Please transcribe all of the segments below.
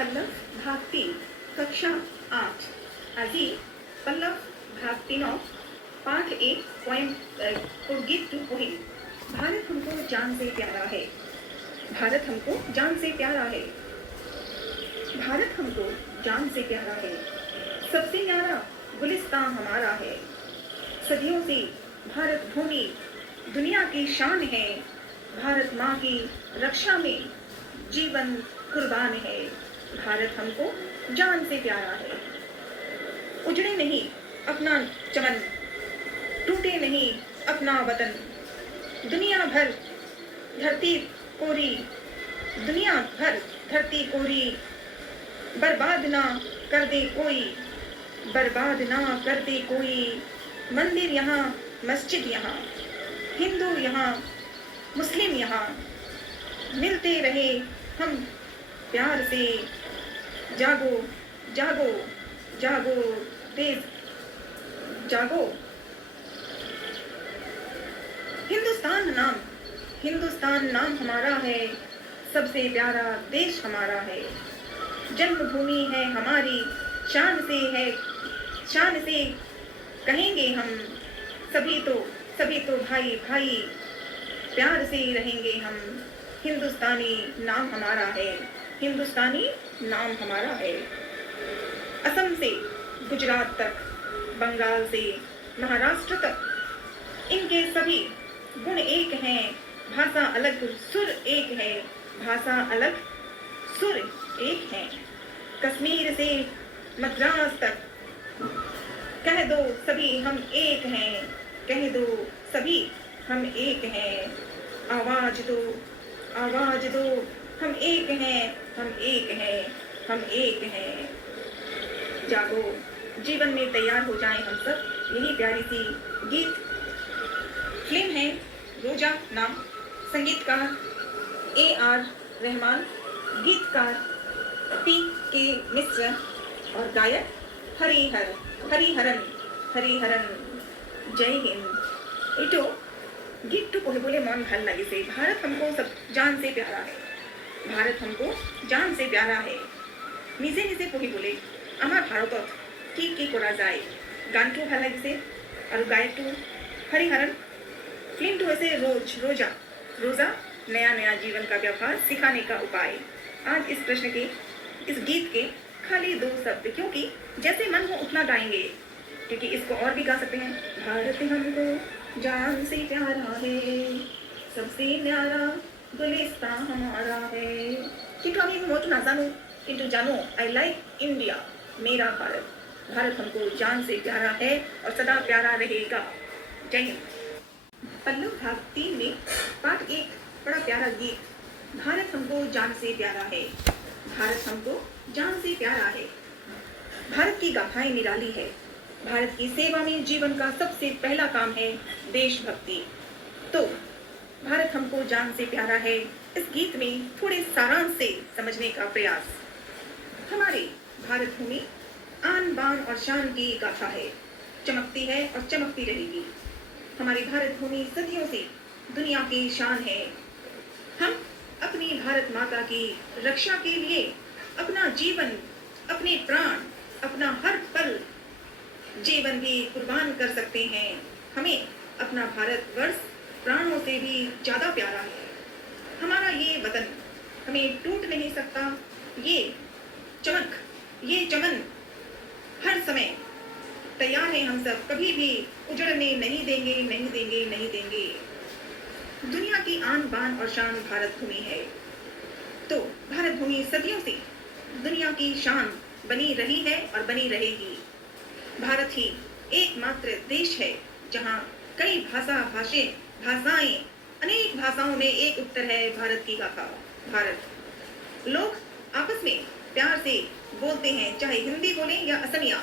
पल्लव भाग 3 कक्षा 8 আজি पल्लव भाग 3 पाठ 1 पोएम गीत 2 पोएम। भारत हमको जान से प्यारा है, भारत हमको जान से प्यारा है, भारत हमको जान से प्यारा है, सबसे न्यारा गुलिस्तां हमारा है। सदियों से भारत भूमि दुनिया की शान है, भारत माँ की रक्षा में जीवन कुर्बान है। भारत हमको जान से प्यारा है। उजड़े नहीं अपना चमन, टूटे नहीं अपना वतन, दुनिया भर धरती कोरी, दुनिया भर धरती कोरी, बर्बाद ना कर दे कोई, बर्बाद ना कर दे कोई। मंदिर यहाँ मस्जिद यहाँ, हिंदू यहाँ मुस्लिम यहाँ, मिलते रहे हम प्यार से। जागो जागो जागो देश जागो। हिंदुस्तान नाम हमारा है, सबसे प्यारा देश हमारा है। जन्मभूमि है हमारी, शान से कहेंगे हम, सभी तो भाई भाई, प्यार से रहेंगे हम। हिंदुस्तानी नाम हमारा है, हिंदुस्तानी नाम हमारा है। असम से गुजरात तक, बंगाल से महाराष्ट्र तक, इनके सभी गुण एक हैं, भाषा अलग सुर एक है, भाषा अलग सुर एक है। कश्मीर से मद्रास तक, कह दो सभी हम एक हैं, कह दो सभी हम एक हैं। आवाज दो हम एक हैं, हम एक हैं, हम एक हैं। जागो, जीवन में तैयार हो जाएं हम सब। यही प्यारी सी गीत। फिल्म है रोजा नाम, संगीतकार AR रहमान, गीतकार PK मिश्र और गायक हरिहरन। जय हिंद। इटो गीत तो बोले मन ভাল লাগিছে। भारत हमको सब जान से प्यारा है, भारत हमको जान से प्यारा है। নিজে নিজে পঢ়ি बोले आमार भारतत की करा जाए। गानটো ভাল লাগিছে और गायकটো हरिहरन। फिल्मটো হৈছে रोजा नया जीवन का व्यवहार सिखाने का उपाय। आज इस प्रश्न के, इस गीत के खाली 2 शब्द, क्योंकि जैसे मन हो उतना गाएंगे, क्योंकि इसको और भी गा सकते हैं। भारत हमको जान से प्यारा है, सबसे न्यारा गुलिस्तां हमारा है। কিন্তু আমি মতো নাজানো, কিন্তু জানো आई लाइक इंडिया, मेरा भारत हमको जान से प्यारा है और सदा प्यारा रहेगा। जय हिंद। पल्लव भाग 3 में पाठ 1 बड़ा प्यारा गीत। भारत हमको जान से प्यारा है, भारत हमको जान से प्यारा है। भारत की गाथाएं निराली है। भारत की सेवा में जीवन का सबसे पहला काम है देशभक्ति। तो भारत हमको जान से प्यारा है, इस गीत में थोड़े सारांश से समझने का प्रयास। हमारे भारत भूमि आन बान और शान की गाथा है, चमकती है और चमकती रहेगी। हमारी भारत भूमि सदियों से दुनिया की शान है। हम अपनी भारत माता की रक्षा के लिए अपना जीवन, अपने प्राण, अपना हर पल जीवन भी कुर्बान कर सकते हैं। हमें अपना भारतवर्ष प्राणों से भी ज्यादा प्यारा है। हमारा ये वतन हमें टूट नहीं सकता। ये चमन हर समय तैयार है। हम सब कभी भी उजड़ने नहीं देंगे। दुनिया की आन बान और शान भारत भूमि है। तो भारत भूमि सदियों से दुनिया की शान बनी रही है और बनी रहेगी। भारत ही एकमात्र देश है जहाँ कई भाषाएं, अनेक भाषाओं में एक उत्तर है भारत की गाथा। भारत लोग आपस में प्यार से बोलते हैं, चाहे हिंदी बोले या असमिया,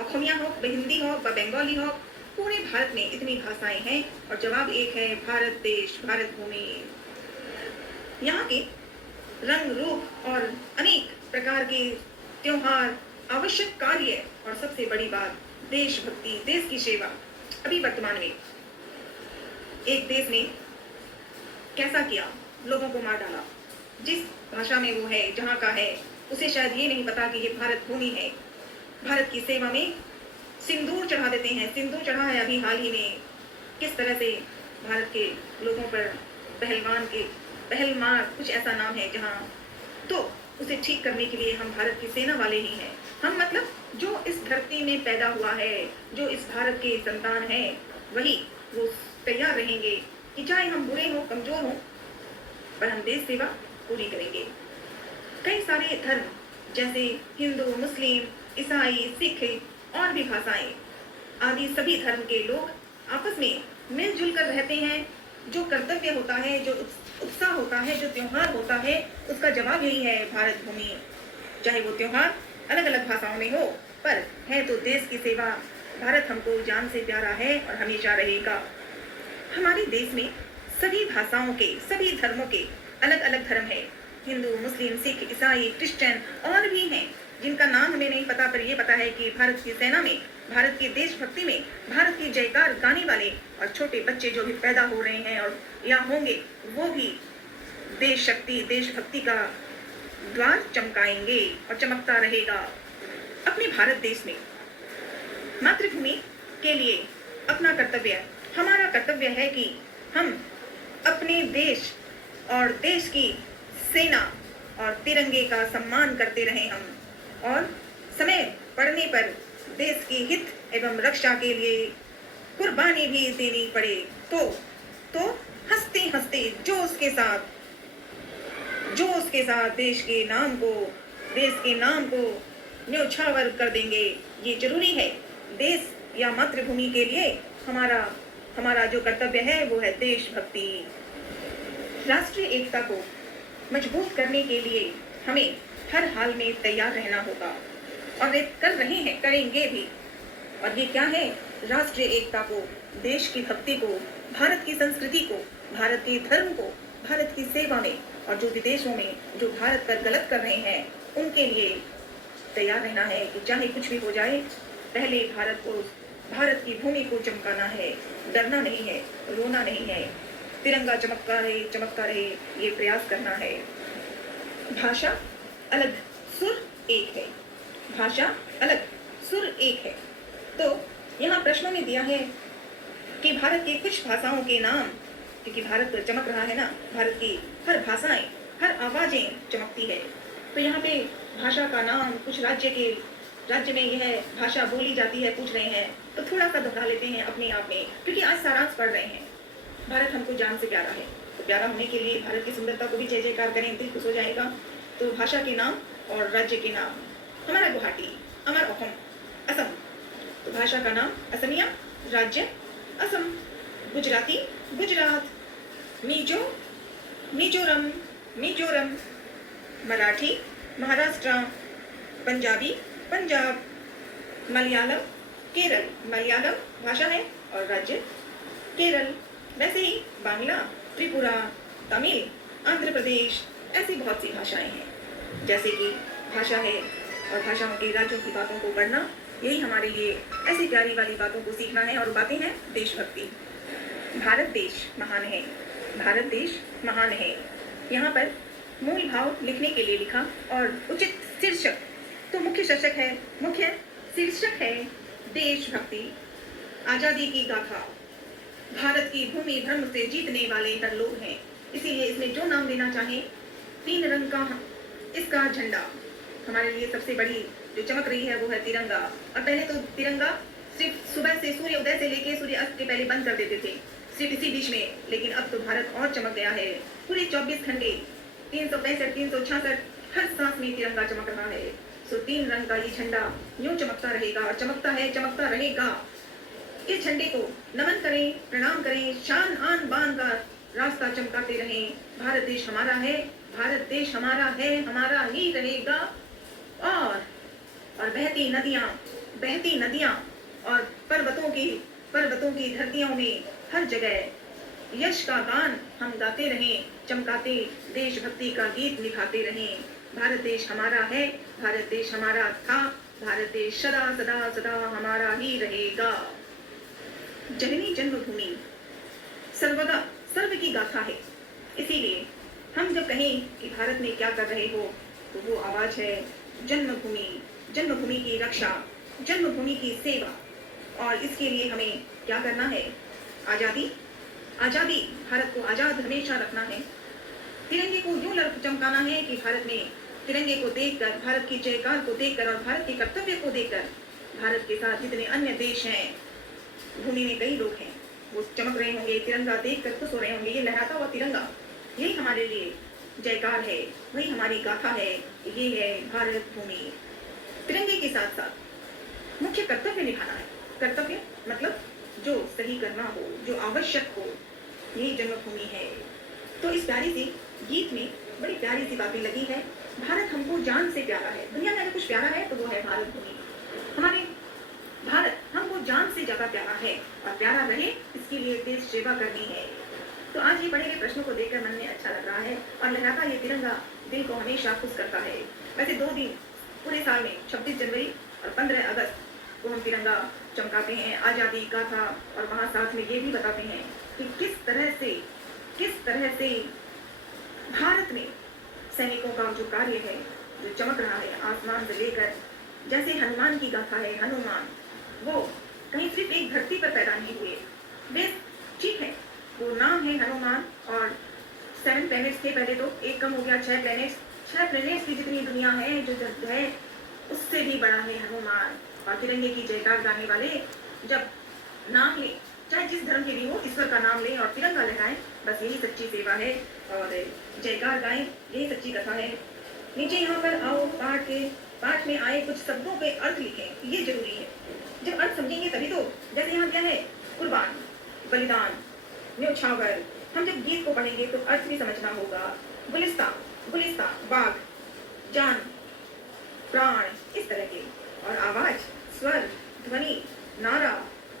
अखमिया हो, हिंदी हो, बंगाली हो। पूरे भारत में इतनी भाषाएं हैं और जवाब एक है, भारत देश, भारत भूमि। यहाँ के रंग रूप और अनेक प्रकार के त्योहार, आवश्यक कार्य और सबसे बड़ी बात देशभक्ति, देश की सेवा। अभी वर्तमान में एक देश ने कैसा किया, लोगों को मार डाला। जिस भाषा में वो है, जहाँ का है, उसे शायद ये नहीं पता कि ये भारत भूमि है। भारत की सेवा में सिंदूर चढ़ा देते हैं। सिंदूर चढ़ा है अभी हाल ही में, किस तरह से भारत के लोगों पर पहलवान के पहलमार कुछ ऐसा नाम है जहाँ, तो उसे ठीक करने के लिए हम भारत की सेना वाले ही हैं। हम मतलब जो इस धरती में पैदा हुआ है, जो इस भारत के संतान हैं, वही वो तैयार रहेंगे कि चाहे हम बुरे हों, कमजोर हों, पर हम देश सेवा पूरी करेंगे। कई सारे धर्म जैसे हिंदू, मुस्लिम, ईसाई, सिख और भी भाषाएं आदि सभी धर्म के लोग आपस में मिलजुल कर रहते हैं। जो कर्तव्य होता है, जो उत्साह होता है, जो त्योहार होता है, उसका जवाब यही है भारत भूमि। चाहे वो त्योहार अलग अलग भाषाओं में हो, पर है तो देश की सेवा। भारत हमको जान से प्यारा है और हमेशा रहेगा। हमारे देश में सभी भाषाओं के, सभी धर्मों के अलग अलग धर्म है। हिंदू, मुस्लिम, सिख, ईसाई, क्रिश्चियन और भी हैं जिनका नाम हमें नहीं पता, पर ये पता है कि भारत की सेना में, भारत की देशभक्ति में, भारत की जयकार गाने वाले और छोटे बच्चे जो भी पैदा हो रहे हैं और या होंगे, वो भी देश शक्ति, देशभक्ति का द्वार चमकाएंगे और चमकता रहेगा। अपने भारत देश में मातृभूमि के लिए अपना कर्तव्य, हमारा कर्तव्य है कि हम अपने देश और देश की सेना और तिरंगे का सम्मान करते रहें हम, और समय पड़ने पर देश की हित एवं रक्षा के लिए कुर्बानी भी देनी पड़े तो हंसते हंसते जोश के साथ देश के नाम को न्योछावर कर देंगे। ये जरूरी है। देश या मातृभूमि के लिए हमारा जो कर्तव्य है वो है देशभक्ति। राष्ट्रीय एकता को मजबूत करने के लिए हमें हर हाल में तैयार रहना होगा, और ये कर रहे हैं, करेंगे भी। और ये क्या है? राष्ट्रीय एकता को, देश की भक्ति को, भारत की संस्कृति को, भारत के धर्म को, भारत की सेवा में, और जो विदेशों में जो भारत पर गलत कर रहे हैं उनके लिए तैयार रहना है कि चाहे कुछ भी हो जाए, पहले भारत की भूमि को चमकाना है। डरना नहीं है, रोना नहीं है, तिरंगा चमकता रहे, ये प्रयास करना है। भाषा अलग, सुर एक है। भाषा अलग, सुर एक है। तो यहाँ प्रश्नों में दिया है कि भारत की कुछ भाषाओं के नाम, क्योंकि भारत चमक रहा है ना, भारत की हर भाषाएं, हर आवाजें चमकती है। तो यहाँ पे भाषा का नाम, कुछ राज्य में यह भाषा बोली जाती है, पूछ रहे हैं, तो थोड़ा सा दोहरा लेते हैं अपने आप में, क्योंकि आज सारांश पढ़ रहे हैं। भारत हमको जान से प्यारा है, तो प्यारा होने के लिए भारत की सुंदरता को भी जय जयकार करें, दिल खुश हो जाएगा। तो भाषा के नाम और राज्य के नाम, हमारा गुवाहाटी, अमर अहोम, असम, तो भाषा का नाम असमिया, राज्य असम, गुजराती गुजरात, मिजोरम, मराठी महाराष्ट्र, पंजाबी पंजाब, मलयालम केरल, मलयालम भाषा है और राज्य केरल। वैसे ही बांग्ला, त्रिपुरा, तमिल, आंध्र प्रदेश, ऐसी बहुत सी भाषाएं हैं। जैसे कि भाषा है और भाषाओं के राज्यों की बातों को पढ़ना, यही हमारे लिए ऐसी प्यारी वाली बातों को सीखना है। और बातें हैं देशभक्ति। भारत देश महान है, भारत देश महान है। यहाँ पर मूल भाव लिखने के लिए लिखा, और उचित शीर्षक, तो मुख्य शीर्षक है देशभक्ति, आजादी की गाथा। भारत की भूमि धर्म से जीतने वाले हर लोग हैं, इसीलिए इसमें जो नाम देना चाहे, 3 रंग का इसका झंडा। हमारे लिए सबसे बड़ी जो चमक रही है वो है तिरंगा। और पहले तो तिरंगा सिर्फ सुबह से, सूर्य उदय से लेके सूर्य अस्त के पहले बंद कर देते थे, सिर्फ इसी बीच में, लेकिन अब तो भारत और चमक गया है। पूरे 24 घंटे 365 366 हर सांस में तिरंगा चमक रहा है। सो 3 रंग का ये झंडा यूं चमकता रहेगा, और चमकता रहेगा। इस झंडे को नमन करें, प्रणाम करें, शान आन बान का रास्ता चमकाते रहें। भारत देश हमारा है, भारत देश हमारा है, हमारा ही रहेगा। और बहती नदियां और पर्वतों की धरतियों में हर जगह यश का गान हम गाते रहें, चमकाते देशभक्ति का गीत निभाते रहें। भारत देश हमारा है, भारत देश हमारा था, भारत देश सदा सदा सदा हमारा ही रहेगा। जननी जन्मभूमि सर्वदा सर्व की गाथा है। इसीलिए हम जब कहें कि भारत में क्या कर रहे हो, तो वो आवाज़ है जन्मभूमि, जन्मभूमि की रक्षा, जन्मभूमि की सेवा। और इसके लिए हमें क्या करना है? आज़ादी, आज़ादी, भारत को आज़ाद हमेशा रखना है। तिरंगे को यूं चमकाना है कि भारत में तिरंगे को देखकर, भारत की जयकार को देखकर और भारत के कर्तव्य को देखकर भारत के साथ जितने अन्य देश हैं, भूमि में कई लोग हैं, वो चमक रहे होंगे, तिरंगा देखकर खुश हो रहे होंगे। ये लहराता हुआ तिरंगा, यही हमारे लिए जयकार है, वही हमारी गाथा है। ये है भारत भूमि। तिरंगे के साथ साथ मुख्य कर्तव्य निभाना है। कर्तव्य मतलब जो सही करना हो, जो आवश्यक हो, यही जन्मभूमि है। तो इस प्यारी सी गीत में बड़ी प्यारी सी बातें लगी है। भारत हमको जान से प्यारा है। दुनिया में अगर कुछ प्यारा है तो वो है भारत भूमि। हमारे भारत हमको जान से ज्यादा प्यारा है और प्यारा रहे इसके लिए देश सेवा करनी है। तो आज ये पढ़े गए प्रश्नों को देखकर मन में अच्छा लग रहा है और लहराता ये तिरंगा दिल को हमेशा खुश करता है। वैसे 2 दिन पूरे साल में 26 जनवरी और 15 अगस्त को हम तिरंगा चमकाते हैं, आज़ादी गाथा, और वहाँ साथ में ये भी बताते हैं कि किस तरह से भारत में सैनिकों का जो कार्य है, जो चमक रहा है आसमान से लेकर, जैसे हनुमान की गाथा है। हनुमान वो कहीं सिर्फ एक धरती पर पैदा नहीं हुए, वे ठीक है वो नाम है हनुमान, और 7 प्लैनेट्स थे पहले, तो एक कम हो गया, 6 प्लैनेट्स की जितनी दुनिया है, जो जग है, उससे भी बड़ा है हनुमान। और तिरंगे की जयकार गाने वाले जब नाम ले, चाहे जिस धर्म के भी हो, ईश्वर का नाम लें और तिरंगा लहराएं, बस यही सच्ची सेवा है और जयकार गाएं, यही सच्ची कथा है। नीचे यहाँ पर आओ पाठ में आए कुछ शब्दों के अर्थ लिखें, ये जरूरी है। जब अर्थ समझेंगे तभी तो, जैसे यहाँ क्या है, कुर्बान, बलिदान, न्योछावर। हम जब गीत को पढ़ेंगे तो अर्थ भी समझना होगा। गुलिस्ता, बाघ, जान, प्राण, इस तरह के। और आवाज, स्वर, ध्वनि, नारा,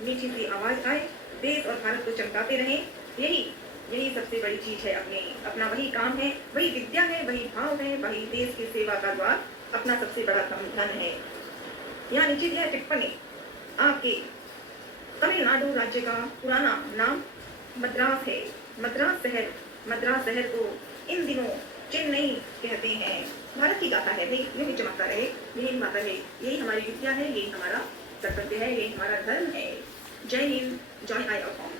मीठी सी आवाज आए, देश और भारत को चमकाते रहें, यही सबसे बड़ी चीज है। अपना वही काम है, वही विद्या है, वही भाव है, वही देश की सेवा का द्वार, अपना सबसे बड़ा धन है। यहाँ नीचे दिया टिप्पणी, आपके तमिलनाडु राज्य का पुराना नाम मद्रास है। मद्रास शहर को इन दिनों चेन्नई कहते हैं। भारत की गाथा है, यूं ही चमकता रहे, यही माता है, यही हमारी विद्या है, यही हमारा कर्तव्य है, यही हमारा धर्म है। जय हिंद, जय आई अफॉर्म।